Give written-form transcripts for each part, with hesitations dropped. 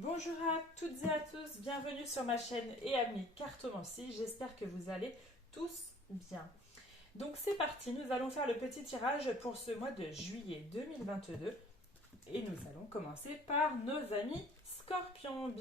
Bonjour à toutes et à tous, bienvenue sur ma chaîne et amis cartomancie, j'espère que vous allez tous bien. Donc c'est parti, nous allons faire le petit tirage pour ce mois de juillet 2022 et nous allons commencer par nos amis scorpions.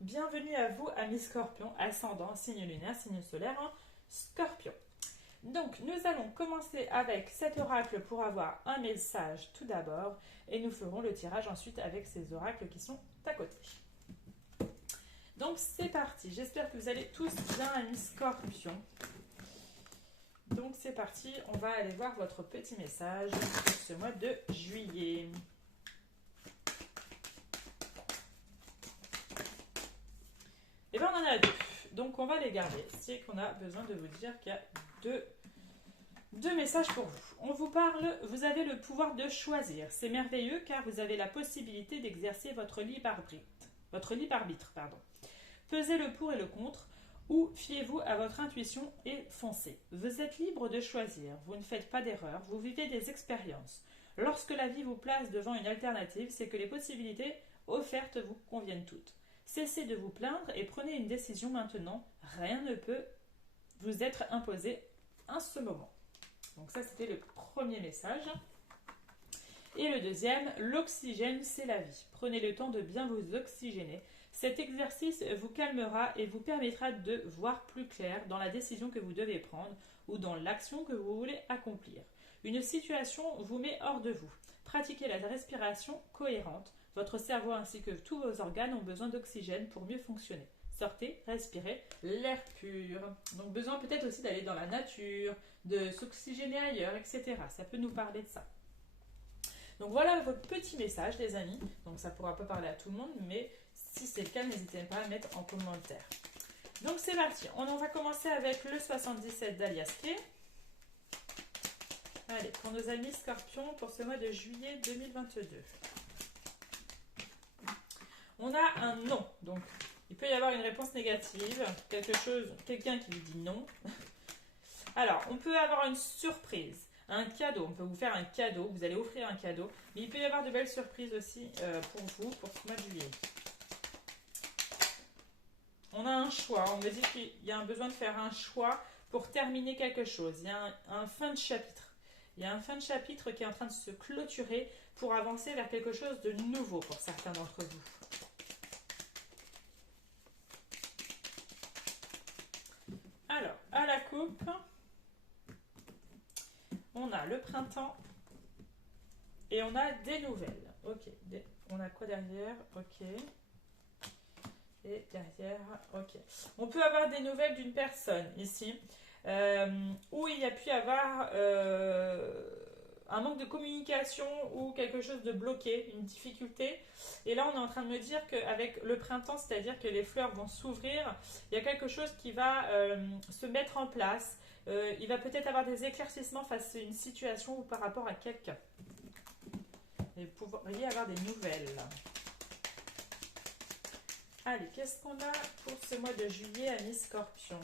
Bienvenue à vous amis scorpions, ascendant, signe lunaire, signe solaire en scorpion. Donc nous allons commencer avec cet oracle pour avoir un message tout d'abord et nous ferons le tirage ensuite avec ces oracles qui sont à côté. Donc c'est parti, j'espère que vous allez tous bien amis scorpions. Donc c'est parti, on va aller voir votre petit message pour ce mois de juillet. Et bien on en a deux, donc on va les garder. C'est qu'on a besoin de vous dire qu'il y a deux messages pour vous. On vous parle, vous avez le pouvoir de choisir. C'est merveilleux car vous avez la possibilité d'exercer votre libre arbitre. Pesez le pour et le contre ou fiez-vous à votre intuition et foncez. Vous êtes libre de choisir, vous ne faites pas d'erreur, vous vivez des expériences. Lorsque la vie vous place devant une alternative, c'est que les possibilités offertes vous conviennent toutes. Cessez de vous plaindre et prenez une décision maintenant. Rien ne peut vous être imposé en ce moment. Donc ça, c'était le premier message. Et le deuxième, l'oxygène, c'est la vie. Prenez le temps de bien vous oxygéner. Cet exercice vous calmera et vous permettra de voir plus clair dans la décision que vous devez prendre ou dans l'action que vous voulez accomplir. Une situation vous met hors de vous. Pratiquez la respiration cohérente. Votre cerveau ainsi que tous vos organes ont besoin d'oxygène pour mieux fonctionner. Sortez, respirez l'air pur. Donc besoin peut-être aussi d'aller dans la nature, de s'oxygéner ailleurs, etc. Ça peut nous parler de ça. Donc voilà votre petit message les amis. Donc ça ne pourra pas parler à tout le monde, mais si c'est le cas, n'hésitez pas à le mettre en commentaire. Donc c'est parti, on va commencer avec le 77 d'Alias Kay. Allez, pour nos amis scorpions, pour ce mois de juillet 2022. On a un non, donc il peut y avoir une réponse négative, quelqu'un qui lui dit non. Alors, on peut avoir une surprise, un cadeau, on peut vous faire un cadeau, vous allez offrir un cadeau, mais il peut y avoir de belles surprises aussi pour vous, pour ce mois de juillet. On a un choix, on me dit qu'il y a un besoin de faire un choix pour terminer quelque chose, il y a un fin de chapitre. Il y a un fin de chapitre qui est en train de se clôturer pour avancer vers quelque chose de nouveau pour certains d'entre vous. Alors, à la coupe, on a le printemps et on a des nouvelles. Ok, on a quoi derrière? Ok. Et derrière, ok. On peut avoir des nouvelles d'une personne ici, où il y a pu avoir un manque de communication ou quelque chose de bloqué, une difficulté. Et là, on est en train de me dire qu'avec le printemps, c'est-à-dire que les fleurs vont s'ouvrir, il y a quelque chose qui va se mettre en place. Il va peut-être avoir des éclaircissements face à une situation ou par rapport à quelqu'un. Et vous pourriez avoir des nouvelles. Allez, qu'est-ce qu'on a pour ce mois de juillet, amis scorpions?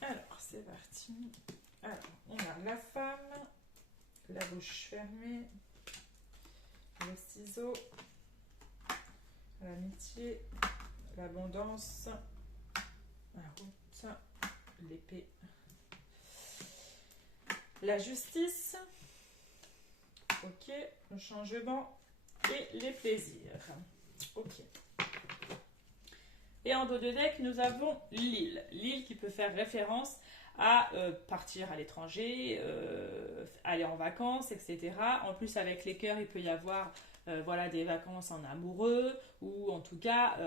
Alors, c'est parti. Alors, on a la femme, la bouche fermée, le ciseau, l'amitié, l'abondance, la route, l'épée, la justice, ok, le changement et les plaisirs. Ok. Et en dos de deck, nous avons l'île. L'île qui peut faire référence à partir à l'étranger, aller en vacances, etc. En plus, avec les cœurs, il peut y avoir voilà, des vacances en amoureux, ou en tout cas,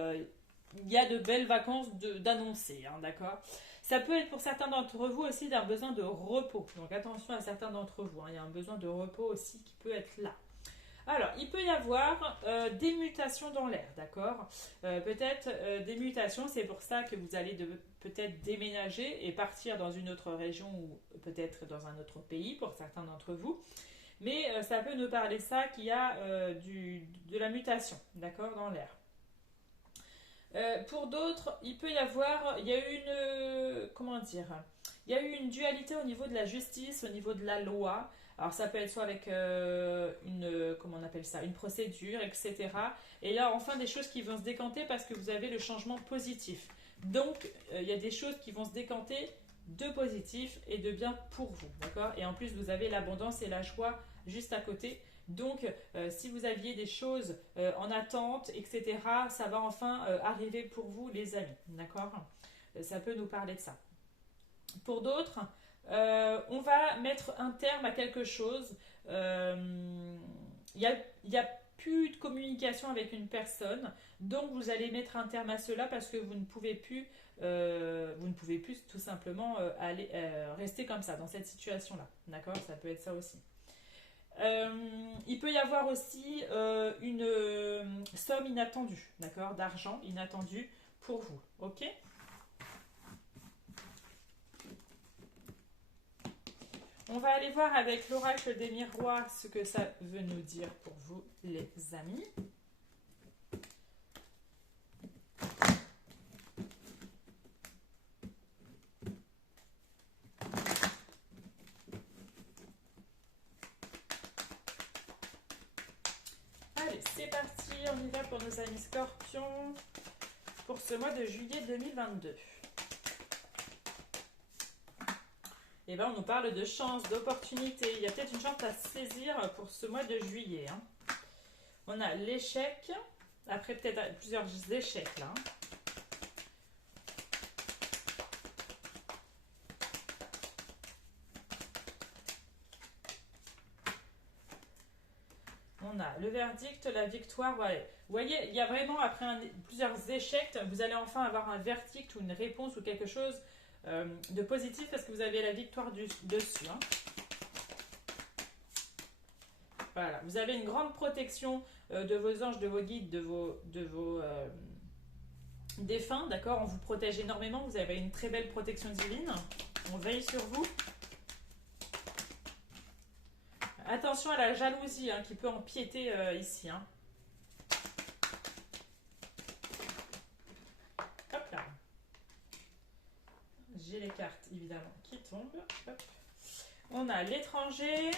il y a de belles vacances d'annoncer, hein, d'accord? Ça peut être pour certains d'entre vous aussi d'un besoin de repos. Donc attention à certains d'entre vous, hein, il y a un besoin de repos aussi qui peut être là. Alors, il peut y avoir des mutations dans l'air, d'accord? Peut-être des mutations, c'est pour ça que vous allez peut-être déménager et partir dans une autre région ou peut-être dans un autre pays pour certains d'entre vous. Mais ça peut nous parler ça qu'il y a de la mutation, d'accord, dans l'air. Pour d'autres, il peut y avoir, il y a eu une, comment dire, il y a eu une dualité au niveau de la justice, au niveau de la loi, Alors ça peut être soit avec comment on appelle ça, une procédure, etc. Et là, enfin, des choses qui vont se décanter parce que vous avez le changement positif. Donc, il y a des choses qui vont se décanter de positif et de bien pour vous, d'accord? Et en plus, vous avez l'abondance et la joie juste à côté. Donc, si vous aviez des choses en attente, etc., ça va enfin arriver pour vous, les amis, d'accord? Ça peut nous parler de ça. Pour d'autres, on va mettre un terme à quelque chose. Il y a plus de communication avec une personne, donc vous allez mettre un terme à cela parce que vous ne pouvez plus tout simplement rester comme ça dans cette situation-là, d'accord? Ça peut être ça aussi. Il peut y avoir aussi une somme inattendue, d'accord, d'argent inattendu pour vous, ok? On va aller voir avec l'oracle des miroirs ce que ça veut nous dire pour vous, les amis. Allez, c'est parti, on y va pour nos amis scorpions pour ce mois de juillet 2022. Et bien, on nous parle de chance, d'opportunité. Il y a peut-être une chance à saisir pour ce mois de juillet. Hein. On a l'échec. Après, peut-être plusieurs échecs là. On a le verdict, la victoire. Voilà. Vous voyez, il y a vraiment, après plusieurs échecs, vous allez enfin avoir un verdict ou une réponse ou quelque chose de positif parce que vous avez la victoire dessus. Hein. Voilà, vous avez une grande protection de vos anges, de vos guides, de vos défunts, d'accord? On vous protège énormément, vous avez une très belle protection divine. On veille sur vous. Attention à la jalousie hein, qui peut empiéter ici. Hein. Hop là. J'ai les cartes évidemment qui tombent. Hop. On a l'étranger.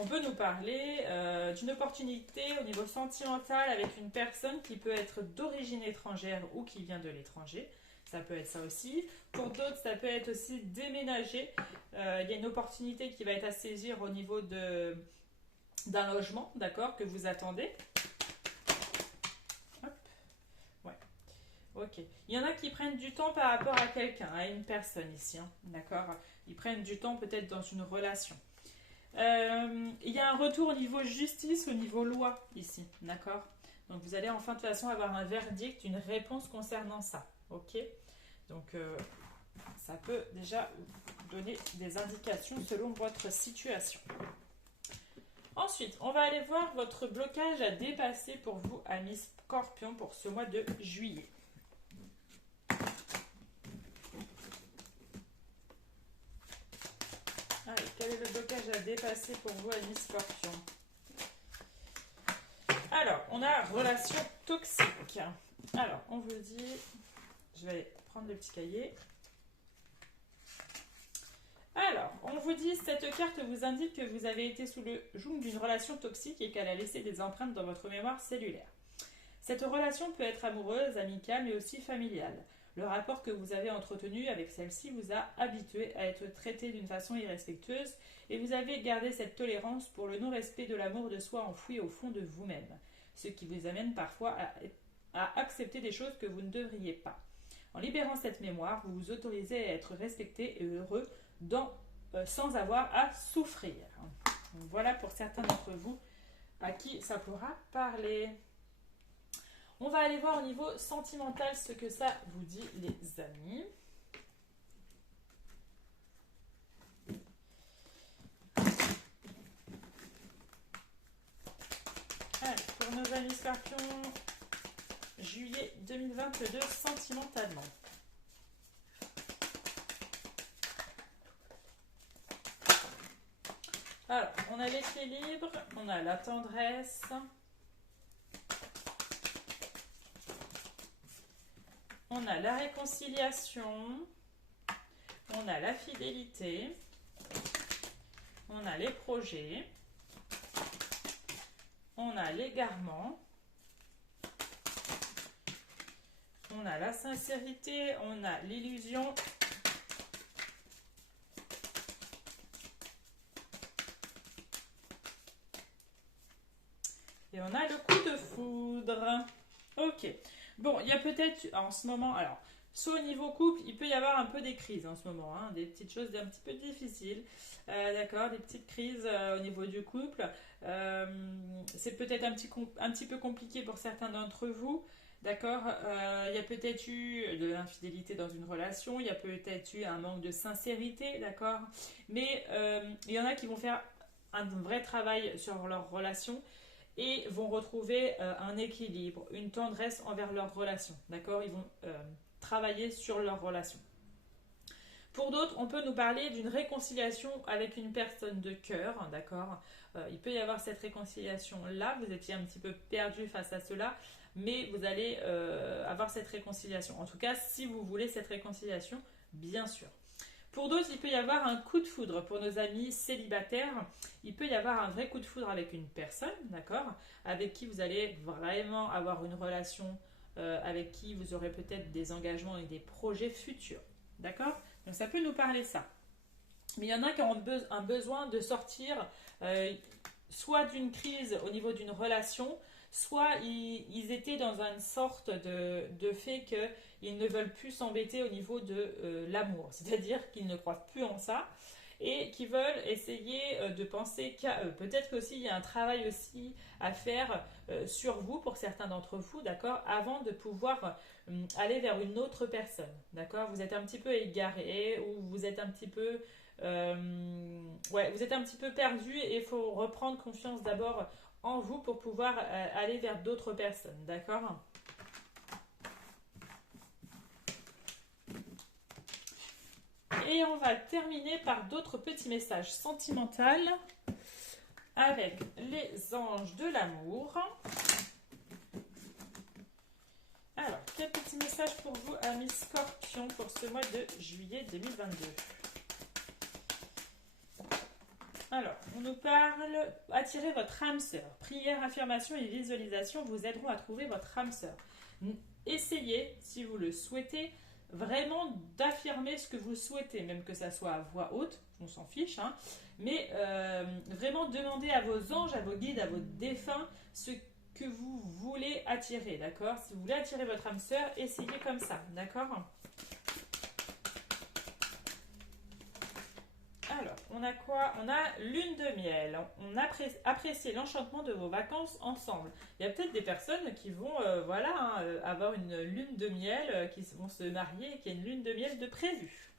On peut nous parler d'une opportunité au niveau sentimental avec une personne qui peut être d'origine étrangère ou qui vient de l'étranger. Ça peut être ça aussi. Pour d'autres, ça peut être aussi déménager. Il y a une opportunité qui va être à saisir au niveau d'un logement, d'accord, que vous attendez. Hop. Ouais. Ok. Il y en a qui prennent du temps par rapport à quelqu'un, à une personne ici, hein, d'accord. Ils prennent du temps peut-être dans une relation. Il y a un retour au niveau justice, au niveau loi ici, d'accord. Donc vous allez enfin de toute façon avoir un verdict, une réponse concernant ça, ok. Donc ça peut déjà vous donner des indications selon votre situation. Ensuite, on va aller voir votre blocage à dépasser pour vous, amis Scorpion, pour ce mois de juillet. Allez, quel est le blocage à dépasser pour vous, amis Scorpion? Alors, on a relation toxique. Alors, on vous dit... Je vais prendre le petit cahier. Alors, on vous dit, cette carte vous indique que vous avez été sous le joug d'une relation toxique et qu'elle a laissé des empreintes dans votre mémoire cellulaire. Cette relation peut être amoureuse, amicale, mais aussi familiale. Le rapport que vous avez entretenu avec celle-ci vous a habitué à être traité d'une façon irrespectueuse et vous avez gardé cette tolérance pour le non-respect de l'amour de soi enfoui au fond de vous-même, ce qui vous amène parfois à accepter des choses que vous ne devriez pas. En libérant cette mémoire, vous vous autorisez à être respecté et heureux sans avoir à souffrir. Donc voilà pour certains d'entre vous à qui ça pourra parler. On va aller voir au niveau sentimental ce que ça vous dit, les amis. Allez, pour nos amis Scorpions, juillet 2022, sentimentalement. Alors, on a l'équilibre, on a la tendresse, on a la réconciliation, on a la fidélité, On a les projets. On a l'égarement. On a la sincérité. On a l'illusion. Et on a le coup de foudre. Ok. Bon, il y a peut-être en ce moment, alors, soit au niveau couple, il peut y avoir un peu des crises en ce moment, hein, des petites choses un petit peu difficiles, d'accord, des petites crises au niveau du couple. C'est peut-être un petit peu compliqué pour certains d'entre vous, d'accord. Il y a peut-être eu de l'infidélité dans une relation, il y a peut-être eu un manque de sincérité, d'accord. Mais il y en a qui vont faire un vrai travail sur leur relation et vont retrouver un équilibre, une tendresse envers leur relation. D'accord. Ils vont travailler sur leur relation. Pour d'autres, on peut nous parler d'une réconciliation avec une personne de cœur, d'accord. Il peut y avoir cette réconciliation-là, vous étiez un petit peu perdu face à cela, mais vous allez avoir cette réconciliation. En tout cas, si vous voulez cette réconciliation, bien sûr. Pour d'autres, il peut y avoir un coup de foudre. Pour nos amis célibataires, il peut y avoir un vrai coup de foudre avec une personne, d'accord, avec qui vous allez vraiment avoir une relation, avec qui vous aurez peut-être des engagements et des projets futurs, d'accord. Donc ça peut nous parler ça. Mais il y en a qui ont un besoin de sortir soit d'une crise au niveau d'une relation, soit ils étaient dans une sorte de fait qu'ils ne veulent plus s'embêter au niveau de l'amour. C'est-à-dire qu'ils ne croient plus en ça et qui veulent essayer de penser qu'à eux. Peut-être qu'aussi il y a un travail aussi à faire sur vous pour certains d'entre vous, d'accord, avant de pouvoir aller vers une autre personne, d'accord. Vous êtes un petit peu égaré ou vous êtes un petit peu ouais, vous êtes un petit peu perdu et il faut reprendre confiance d'abord en vous pour pouvoir aller vers d'autres personnes, d'accord. Et on va terminer par d'autres petits messages sentimentaux avec les anges de l'amour. Alors, quel petit message pour vous, amis Scorpions, pour ce mois de juillet 2022? Alors, on nous parle, attirez votre âme sœur. Prière, affirmation et visualisation vous aideront à trouver votre âme sœur. Essayez, si vous le souhaitez, vraiment d'affirmer ce que vous souhaitez, même que ça soit à voix haute, on s'en fiche, hein, mais vraiment demandez à vos anges, à vos guides, à vos défunts ce que vous voulez attirer, d'accord. Si vous voulez attirer votre âme sœur, essayez comme ça, d'accord. Alors, on a quoi? On a lune de miel. On apprécie l'enchantement de vos vacances ensemble. Il y a peut-être des personnes qui vont voilà, hein, avoir une lune de miel, qui vont se marier et qui a une lune de miel de prévu.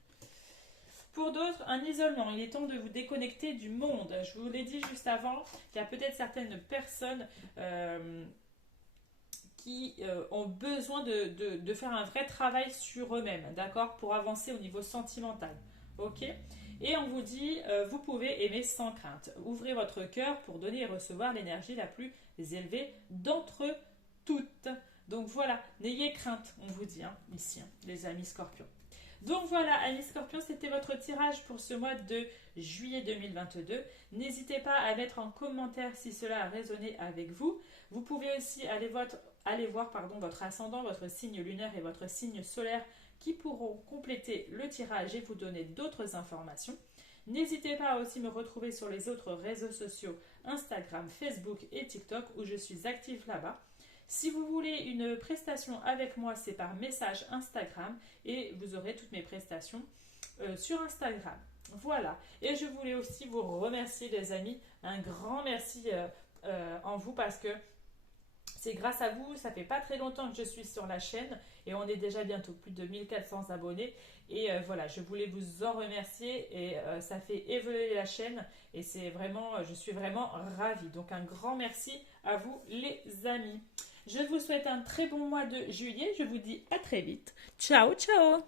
Pour d'autres, un isolement. Il est temps de vous déconnecter du monde. Je vous l'ai dit juste avant, qu'il y a peut-être certaines personnes qui ont besoin de faire un vrai travail sur eux-mêmes, d'accord, pour avancer au niveau sentimental. Ok. Et on vous dit, vous pouvez aimer sans crainte. Ouvrez votre cœur pour donner et recevoir l'énergie la plus élevée d'entre toutes. Donc voilà, n'ayez crainte, on vous dit, hein, ici, hein, les amis Scorpions. Donc voilà, amis Scorpions, c'était votre tirage pour ce mois de juillet 2022. N'hésitez pas à mettre en commentaire si cela a résonné avec vous. Vous pouvez aussi aller voir votre ascendant, votre signe lunaire et votre signe solaire qui pourront compléter le tirage et vous donner d'autres informations. N'hésitez pas à aussi me retrouver sur les autres réseaux sociaux, Instagram, Facebook et TikTok, où je suis active là-bas. Si vous voulez une prestation avec moi, c'est par message Instagram et vous aurez toutes mes prestations sur Instagram. Voilà. Et je voulais aussi vous remercier, les amis. Un grand merci en vous parce que c'est grâce à vous, ça fait pas très longtemps que je suis sur la chaîne et on est déjà bientôt plus de 1400 abonnés. Et voilà, je voulais vous en remercier et ça fait évoluer la chaîne et c'est vraiment, je suis vraiment ravie. Donc un grand merci à vous les amis. Je vous souhaite un très bon mois de juillet. Je vous dis à très vite. Ciao, ciao!